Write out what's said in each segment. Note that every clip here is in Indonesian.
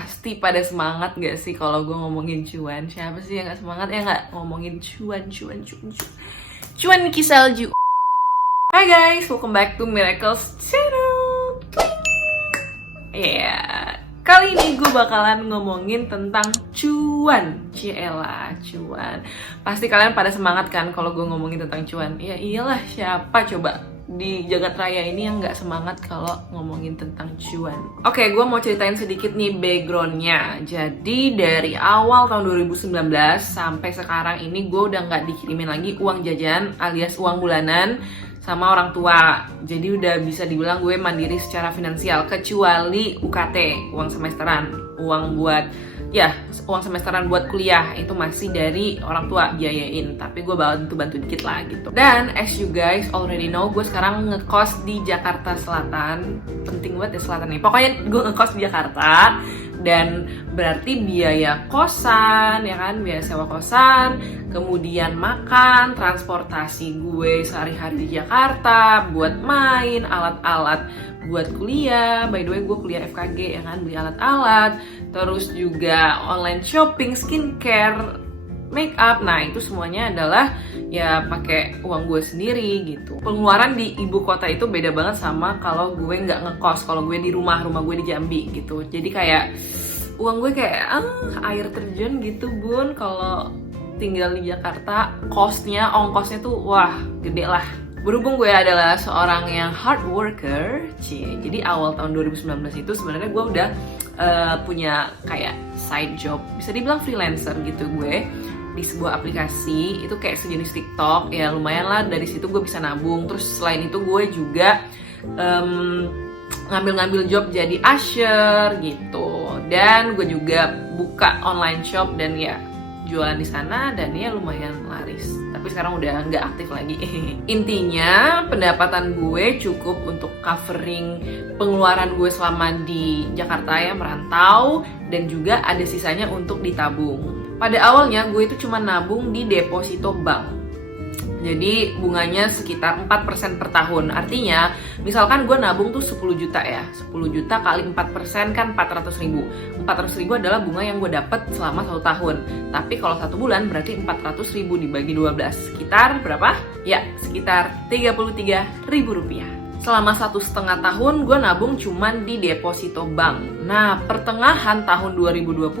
pasti pada semangat gak sih kalau gue ngomongin cuan? Siapa sih yang gak semangat ya gak ngomongin cuan? Cuan Niki Salju. Hai guys, welcome back to Miracles Channel. Kali ini gue bakalan ngomongin tentang cuan. Ciela, cuan. Pasti kalian pada semangat kan kalau gue ngomongin tentang cuan? Ya iyalah, siapa coba di jagat raya ini yang nggak semangat kalau ngomongin tentang cuan. Oke, gue mau ceritain sedikit nih backgroundnya. Jadi dari awal tahun 2019 sampai sekarang ini gue udah nggak dikirimin lagi uang jajan alias uang bulanan sama orang tua. Jadi udah bisa dibilang gue mandiri secara finansial, kecuali UKT, uang semesteran, uang semesteran buat kuliah itu masih dari orang tua biayain, tapi gue bantu dikit lah gitu. Dan as you guys already know, gue sekarang ngekos di Jakarta Selatan. Penting banget ya selatan nih. Pokoknya gue ngekos di Jakarta, dan berarti biaya kosan, ya kan, biaya sewa kosan, kemudian makan, transportasi gue sehari-hari di Jakarta, buat main, alat-alat buat kuliah. By the way, gue kuliah FKG, ya kan, beli alat-alat, terus juga online shopping, skincare, make up. Nah, itu semuanya adalah ya pakai uang gue sendiri gitu. Pengeluaran di ibu kota itu beda banget sama kalau gue nggak ngekos, kalau gue di rumah gue di Jambi gitu. Jadi kayak uang gue kayak air terjun gitu bun. Kalau tinggal di Jakarta, ongkosnya tuh wah gede lah. Berhubung gue adalah seorang yang hard worker, jadi awal tahun 2019 itu sebenarnya gue udah punya kayak side job, bisa dibilang freelancer gitu gue, di sebuah aplikasi itu kayak sejenis TikTok. Ya lumayan lah, dari situ gue bisa nabung. Terus selain itu gue juga ngambil job jadi usher gitu, dan gue juga buka online shop dan ya jualan di sana, dan ya lumayan laris. Tapi sekarang udah nggak aktif lagi. Intinya pendapatan gue cukup untuk covering pengeluaran gue selama di Jakarta ya, merantau, dan juga ada sisanya untuk ditabung. Pada awalnya gue itu cuma nabung di deposito bank. Jadi bunganya sekitar 4% per tahun. Artinya misalkan gue nabung tuh 10 juta ya, 10 juta kali 4% kan 400 ribu. 400 ribu adalah bunga yang gue dapat selama 1 tahun. Tapi kalau 1 bulan berarti 400 ribu dibagi 12. Sekitar berapa? Ya, sekitar 33 ribu rupiah. Selama 1,5 tahun gue nabung cuman di deposito bank. Nah, pertengahan tahun 2020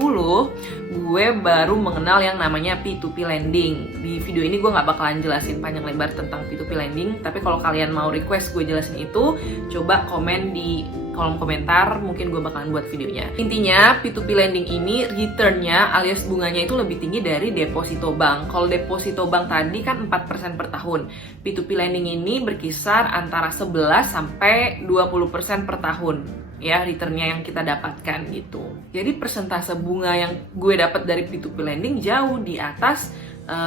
gue baru mengenal yang namanya P2P lending. Di video ini gue gak bakalan jelasin panjang lebar tentang P2P lending, tapi kalau kalian mau request gue jelasin itu, coba komen di kolom komentar, mungkin gue bakalan buat videonya. Intinya P2P lending ini returnnya alias bunganya itu lebih tinggi dari deposito bank. Kalau deposito bank tadi kan 4% per tahun, P2P lending ini berkisar antara 11 sampai 20% per tahun ya, returnnya yang kita dapatkan gitu. Jadi persentase bunga yang gue dapat dari P2P lending jauh di atas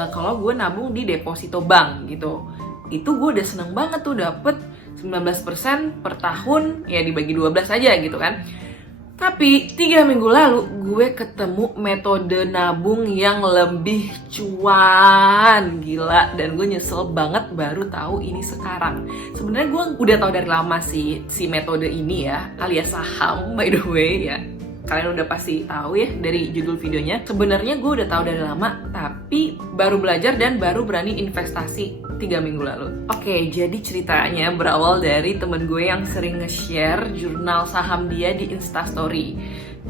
kalau gue nabung di deposito bank gitu. Itu gue udah seneng banget tuh dapet 19% per tahun, ya dibagi 12 aja gitu kan. Tapi 3 minggu lalu gue ketemu metode nabung yang lebih cuan, gila, dan gue nyesel banget baru tahu ini sekarang. Sebenarnya gue udah tahu dari lama sih si metode ini ya, alias saham by the way ya. Kalian udah pasti tahu ya dari judul videonya. Sebenarnya gue udah tahu dari lama, tapi baru belajar dan baru berani investasi 3 minggu lalu. Oke, jadi ceritanya berawal dari temen gue yang sering nge-share jurnal saham dia di Instastory.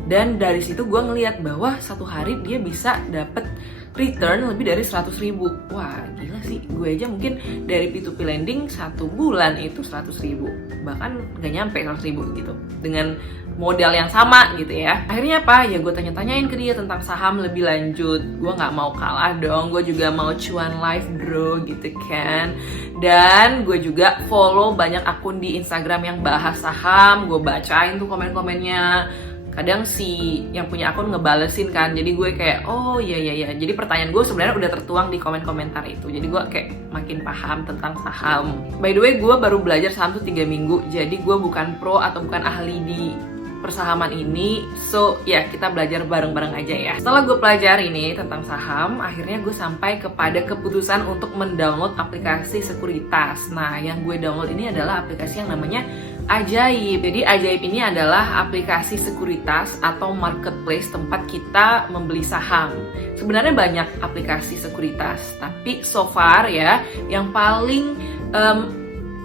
Dan dari situ gue ngeliat bahwa satu hari dia bisa dapet return lebih dari 100 ribu. Wah gila sih, gue aja mungkin dari P2P lending 1 bulan itu 100 ribu, bahkan gak nyampe 100 ribu gitu, dengan modal yang sama gitu ya. Akhirnya apa? Ya gue tanya-tanyain ke dia tentang saham lebih lanjut. Gue gak mau kalah dong, gue juga mau cuan live bro gitu kan. Dan gue juga follow banyak akun di Instagram yang bahas saham. Gue bacain tuh komen-komennya. Kadang si yang punya akun ngebalesin kan, jadi gue kayak oh iya. Jadi pertanyaan gue sebenarnya udah tertuang di komen-komentar itu. Jadi gue kayak makin paham tentang saham. By the way, gue baru belajar saham tuh 3 minggu. Jadi gue bukan pro atau bukan ahli di persahaman ini. So ya kita belajar bareng-bareng aja ya. Setelah gue pelajari nih tentang saham, akhirnya gue sampai kepada keputusan untuk mendownload aplikasi sekuritas. Nah yang gue download ini adalah aplikasi yang namanya Ajaib. Jadi Ajaib ini adalah aplikasi sekuritas atau marketplace tempat kita membeli saham. Sebenarnya banyak aplikasi sekuritas, tapi so far ya yang paling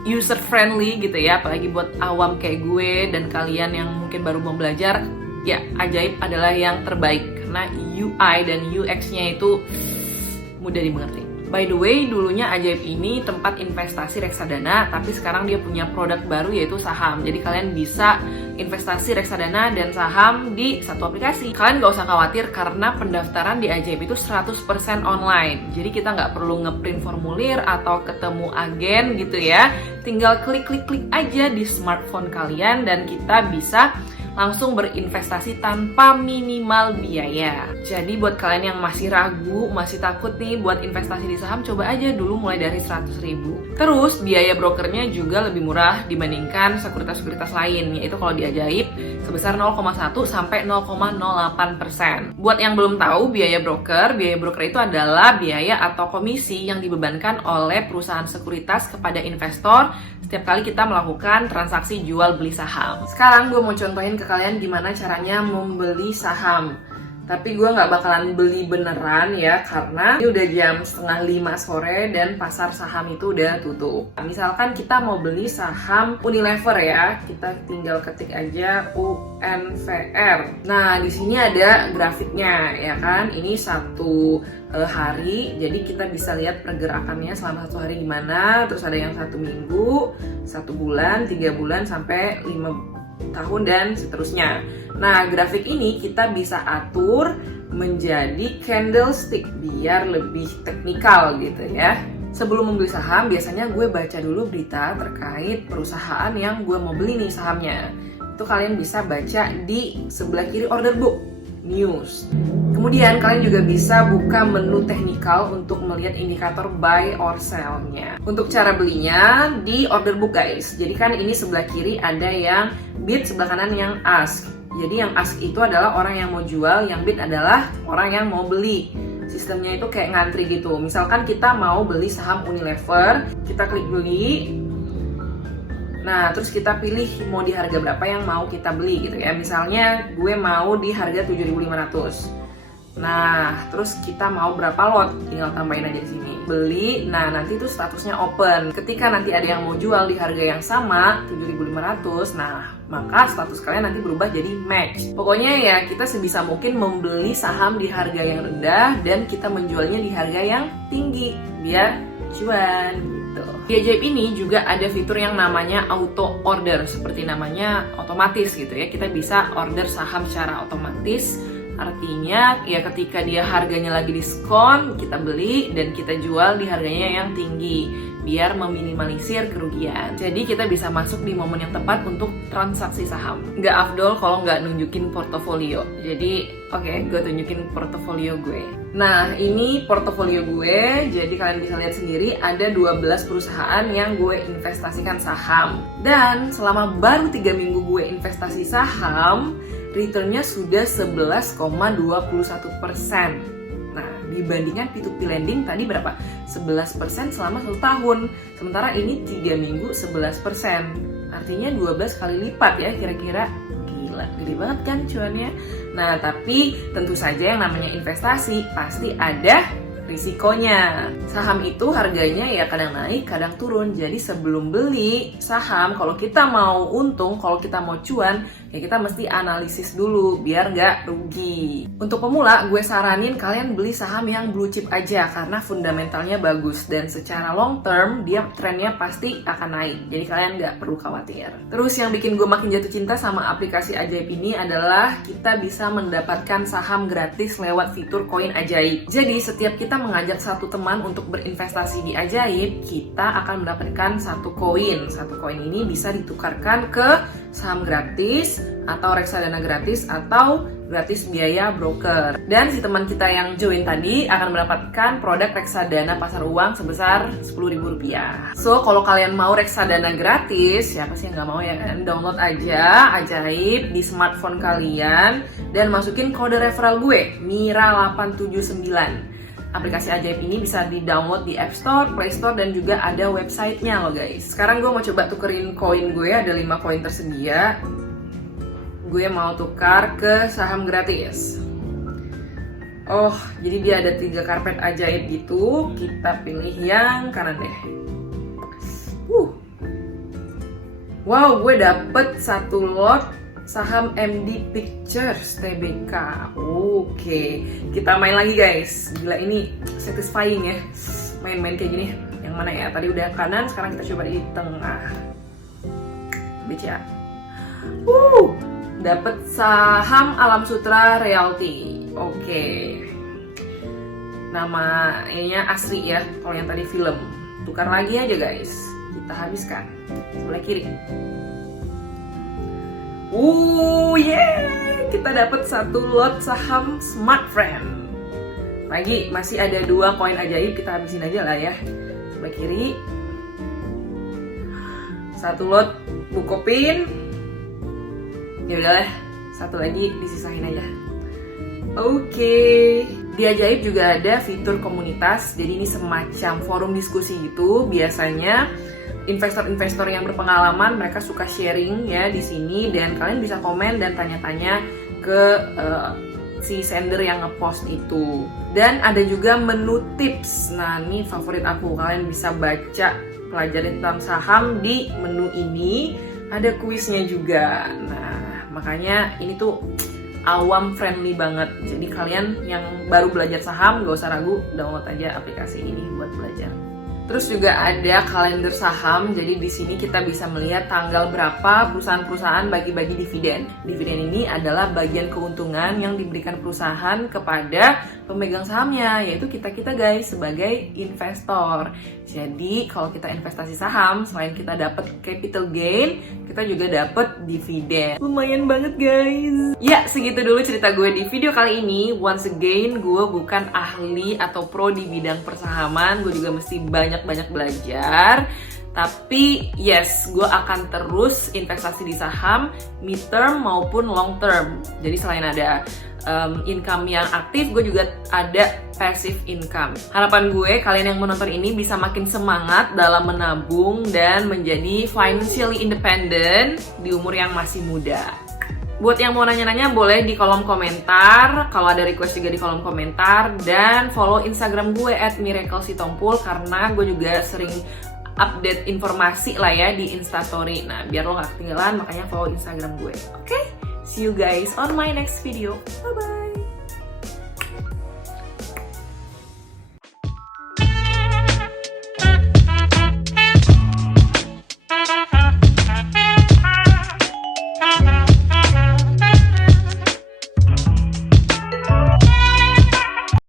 user friendly gitu ya, apalagi buat awam kayak gue dan kalian yang mungkin baru mau belajar, ya Ajaib adalah yang terbaik karena UI dan UX-nya itu mudah dimengerti. By the way, dulunya Ajaib ini tempat investasi reksadana, tapi sekarang dia punya produk baru yaitu saham. Jadi kalian bisa investasi reksadana dan saham di satu aplikasi. Kalian gak usah khawatir karena pendaftaran di Ajaib itu 100% online. Jadi kita nggak perlu ngeprint formulir atau ketemu agen gitu ya. Tinggal klik-klik-klik aja di smartphone kalian dan kita bisa langsung berinvestasi tanpa minimal biaya. Jadi buat kalian yang masih ragu, masih takut nih buat investasi di saham, coba aja dulu mulai dari 100.000. Terus biaya brokernya juga lebih murah dibandingkan sekuritas-sekuritas lain, yaitu kalau di Ajaib sebesar 0,1 sampai 0,08%. Buat yang belum tahu biaya broker itu adalah biaya atau komisi yang dibebankan oleh perusahaan sekuritas kepada investor setiap kali kita melakukan transaksi jual beli saham. Sekarang gue mau contohin ke kalian gimana caranya membeli saham. Tapi gue nggak bakalan beli beneran ya, karena ini udah jam 4:30 sore dan pasar saham itu udah tutup. Misalkan kita mau beli saham Unilever ya, kita tinggal ketik aja UNVR. Nah di sini ada grafiknya ya kan, ini satu hari, jadi kita bisa lihat pergerakannya selama 1 hari gimana. Terus ada yang 1 minggu, 1 bulan, 3 bulan sampai 5 tahun dan seterusnya. Nah grafik ini kita bisa atur menjadi candlestick biar lebih teknikal gitu ya. Sebelum membeli saham biasanya gue baca dulu berita terkait perusahaan yang gue mau beli nih sahamnya. Itu kalian bisa baca di sebelah kiri order book news. Kemudian kalian juga bisa buka menu teknikal untuk melihat indikator buy or sell-nya. Untuk cara belinya di order book guys. Jadi kan ini sebelah kiri ada yang bid, sebelah kanan yang ask. Jadi yang ask itu adalah orang yang mau jual, yang bid adalah orang yang mau beli. Sistemnya itu kayak ngantri gitu. Misalkan kita mau beli saham Unilever, kita klik beli. Nah, terus kita pilih mau di harga berapa yang mau kita beli gitu ya. Misalnya gue mau di harga 7.500. Nah, terus kita mau berapa lot, tinggal tambahin aja di sini. Beli, nah nanti itu statusnya open. Ketika nanti ada yang mau jual di harga yang sama, 7.500, nah maka status kalian nanti berubah jadi match. Pokoknya ya kita sebisa mungkin membeli saham di harga yang rendah dan kita menjualnya di harga yang tinggi biar cuan gitu. Di Ajaib ini juga ada fitur yang namanya auto order, seperti namanya otomatis gitu ya. Kita bisa order saham secara otomatis. Artinya ya ketika dia harganya lagi diskon, kita beli dan kita jual di harganya yang tinggi biar meminimalisir kerugian. Jadi kita bisa masuk di momen yang tepat untuk transaksi saham. Nggak afdol kalau nggak nunjukin portofolio. Jadi oke, gue tunjukin portofolio gue. Nah ini portofolio gue, jadi kalian bisa lihat sendiri ada 12 perusahaan yang gue investasikan saham. Dan selama baru 3 minggu gue investasi saham, returnnya sudah 11,21%. Nah, dibandingkan P2P lending tadi berapa? 11% selama 1 tahun. Sementara ini 3 minggu 11%. Artinya 12 kali lipat ya kira-kira. Gila, gede banget kan cuannya. Nah, tapi tentu saja yang namanya investasi pasti ada risikonya. Saham itu harganya ya kadang naik, kadang turun. Jadi sebelum beli saham, kalau kita mau untung, kalau kita mau cuan, ya kita mesti analisis dulu biar nggak rugi. Untuk pemula, gue saranin kalian beli saham yang blue chip aja karena fundamentalnya bagus dan secara long term dia trennya pasti akan naik. Jadi kalian nggak perlu khawatir. Terus yang bikin gue makin jatuh cinta sama aplikasi Ajaib ini adalah kita bisa mendapatkan saham gratis lewat fitur koin Ajaib. Jadi setiap kita mengajak satu teman untuk berinvestasi di Ajaib, kita akan mendapatkan satu koin. Satu koin ini bisa ditukarkan ke saham gratis atau reksadana gratis atau gratis biaya broker. Dan si teman kita yang join tadi akan mendapatkan produk reksadana pasar uang sebesar Rp10.000. So, kalau kalian mau reksadana gratis, siapa sih yang nggak mau ya kan? Download aja Ajaib di smartphone kalian dan masukin kode referral gue, Mira879. aplikasi ajaib ini bisa di-download di App Store, Play Store, dan juga ada websitenya loh guys. Sekarang gue mau coba tukerin koin gue, ada 5 koin tersedia. Gue mau tukar ke saham gratis. Oh, jadi dia ada 3 karpet ajaib gitu. Kita pilih yang kanan deh. Wow, gue dapet 1 lot saham MD Pictures TBK. Oke, kita main lagi guys. Gila, ini satisfying ya. Main-main kayak gini. Yang mana ya? Tadi udah kanan, sekarang kita coba di tengah. BCA. Dapet saham Alam Sutra Realty. Oke. Nama ininya asli ya. Kalau yang tadi film. Tukar lagi aja guys. Kita habiskan. Sebelah kiri. Kita dapat 1 lot saham Smartfren. Lagi masih ada 2 koin ajaib, kita habisin aja lah ya. Sebelah kiri. 1 lot Bukopin. Ya udahlah, 1 lagi disisain aja. Oke. Di ajaib juga ada fitur komunitas. Jadi ini semacam forum diskusi gitu. Biasanya investor-investor yang berpengalaman mereka suka sharing ya di sini, dan kalian bisa komen dan tanya-tanya ke si sender yang ngepost itu. Dan ada juga menu tips. Nah, ini favorit aku. Kalian bisa baca, pelajari tentang saham di menu ini. Ada kuisnya juga. Nah, makanya ini tuh awam friendly banget. Jadi kalian yang baru belajar saham gak usah ragu, download aja aplikasi ini buat belajar. Terus juga ada kalender saham, jadi di sini kita bisa melihat tanggal berapa perusahaan-perusahaan bagi-bagi dividen. Dividen ini adalah bagian keuntungan yang diberikan perusahaan kepada pemegang sahamnya, yaitu kita-kita guys sebagai investor. Jadi kalau kita investasi saham, selain kita dapat capital gain, kita juga dapat dividen. Lumayan banget guys. Ya, segitu dulu cerita gue di video kali ini. Once again, gue bukan ahli atau pro di bidang persahaman. Gue juga mesti banyak belajar. Tapi yes, gue akan terus investasi di saham mid term maupun long term. Jadi selain ada income yang aktif, gue juga ada passive income. Harapan gue kalian yang menonton ini bisa makin semangat dalam menabung dan menjadi financially independent di umur yang masih muda. Buat yang mau nanya-nanya boleh di kolom komentar, kalau ada request juga di kolom komentar, dan follow Instagram gue @miraclesitompul karena gue juga sering update informasi lah ya di Instastory. Nah, biar lo gak ketinggalan, makanya follow Instagram gue. Oke? See you guys on my next video. Bye-bye!